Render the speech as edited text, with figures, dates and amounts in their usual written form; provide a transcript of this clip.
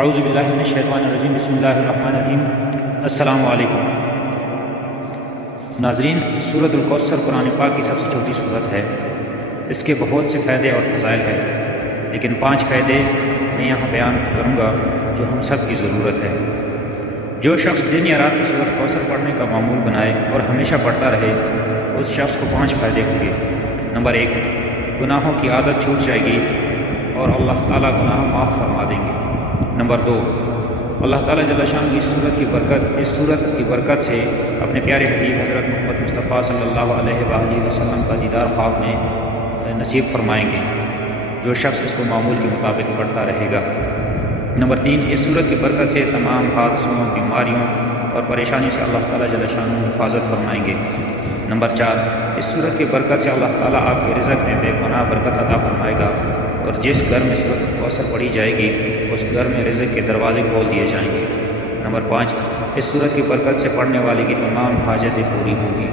اعوذ باللہ من الشیطان الرجیم، بسم اللہ الرحمن الرحیم۔ السلام علیکم ناظرین، سورۃ الکوثر قرآن پاک کی سب سے چھوٹی سورت ہے۔ اس کے بہت سے فائدے اور فضائل ہیں، لیکن 5 فائدے میں یہاں بیان کروں گا جو ہم سب کی ضرورت ہے۔ جو شخص دن یا رات میں سورۃ کوثر پڑھنے کا معمول بنائے اور ہمیشہ پڑھتا رہے، اس شخص کو 5 فائدے ہوں گے۔ نمبر 1، گناہوں کی عادت چھوٹ جائے گی اور اللہ تعالیٰ گناہ معاف فرما دیں گے۔ نمبر 2، اللہ تعالیٰ جل شانہ اس صورت کی برکت سے اپنے پیارے حبیب حضرت محمد مصطفیٰ صلی اللہ علیہ وآلہ وسلم کا دیدار خواب میں نصیب فرمائیں گے، جو شخص اس کو معمول کے مطابق پڑھتا رہے گا۔ نمبر 3، اس صورت کی برکت سے تمام حادثوں، بیماریوں اور پریشانی سے اللہ تعالیٰ جل شانہ حفاظت فرمائیں گے۔ نمبر 4، اس صورت کی برکت سے اللہ تعالیٰ آپ کے رزق میں بے پناہ برکت عطا فرمائے گا، اور جس گھر میں سورۃ کوثر پڑھی جائے گی اس گھر میں رزق کے دروازے کھول دیے جائیں گے۔ نمبر 5، اس سورت کی برکت سے پڑھنے والے کی تمام حاجتیں پوری ہوں گی۔